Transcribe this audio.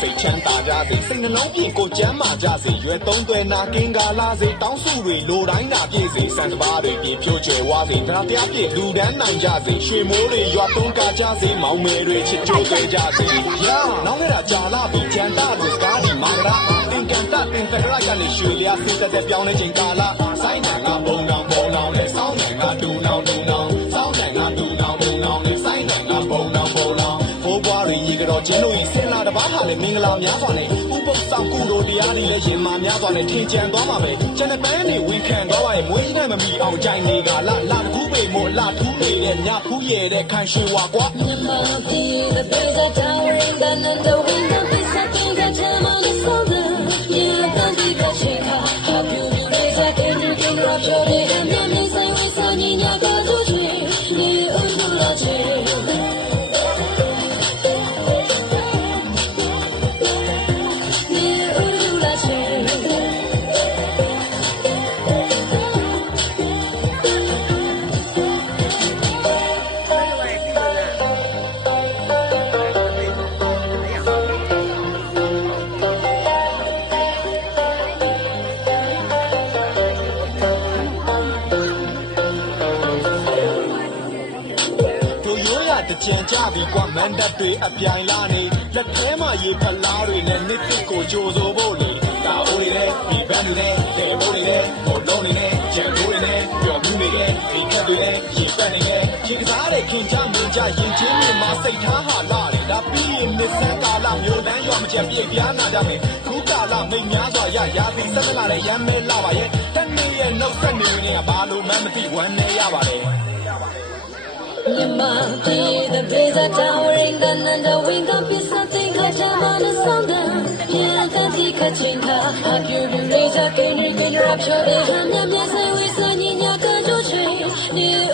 စိတ်ချမ်းသာကြစေစိတ်နှလုံးပြည့်ကိုကျမ်းမာကြစေရွယ်သုံးသွဲနာကင်းကာလာစေတောင်းစုတွေလိုတိုင်းနာပြည့်စေစံစပါးတွေပြည့်ဖြိုးကျယ်ဝါစေတရားပြည့်လူဒန်းနိုင်ကြစေရွှေမိုးတွေရွာသုံးကားကြစေမောင်မယ်တွေချစ်ကြိုးကြကြစေရာနောက်ခဲ့တာကြာလာပြီကြံတာလို့စကားဒီမာဂရာတင်ကန်တာတင်တရကနေရွှေလျာစစ်တဲ့ပြောင်းနေချိန်ကာလာဆိုင်တန်ကဘုံတောင်နဲ့စောင်းတန်ကဒူနောင်စောင်းတန်ကဒူနောင်နဲ့ဆိုင်တန်ကဘုံတောင်ဘိုးဘွားတွေရေကြောကျင်းတို့ဤစင်လာတပါးဟာလည်းမင်္ဂလာများစွာနဲ့ဥပုသ်ဆောင်ကုသိုလ်တရားတွေလည်းရင်မာများစွာနဲ့ထင်ကြံသွားမှာပဲကျန်တဲ့ပန်းတွေဝင်ခံသွားပါရဲ့မွေးနဲ့မမီအောင်ကြိုင်နေကလာကူးပေမို့လာထူးနေတဲ့ညဖူးရတဲ့ခံရွှေဝါကွာ The birds are towering, and the wind of the something that time on the southern. Yeah, don't be the shaker. Happy new days, I can do the rock your day. And then we say we saw Nina go to tree. Yeah, do the tree.ကြံကြပြီကွာမန်တပ်တွေအပြိုင်လာနေလက်ထဲမှာရေဖလားတွေနဲ့နှစ်သိကိုကြိုဆိုဖို့လေဒါအိုးတွေနဲ့ဒီဘန်းတွေနဲ့လေဘိုးတွေနဲ့ဟိုလုံးတွေနဲ့ဂျန်ကိုတွေနဲ့ပြောမှုတွေနဲ့ဒီခက်တွေနဲ့ရေပတ်တွေနဲ့ခင်ကစားတဲ့ခင်ချမင်းကြရင်ချင်းမြင်မှာစိတ်ထားဟာလာတယ်ဒါပြီးရင်မစ္စကာလာမျိုးတန်းရွာမချက်ပြေပြားနာကြမယ်ခုကာလာမိတ်များစွာရာသီဆက်လာတဲ့ရမ်းမဲလာပါရဲ့တနေ့ရဲ့နှုတ်ဆက်နေနေကဘာလို့မှမသိဝမ်းနေရပါလေThe birds are towering, and the wind of the something that time on the southern. Yeah, that's the catching car. Happy new days, I can read your rapture. And the message we send in your country.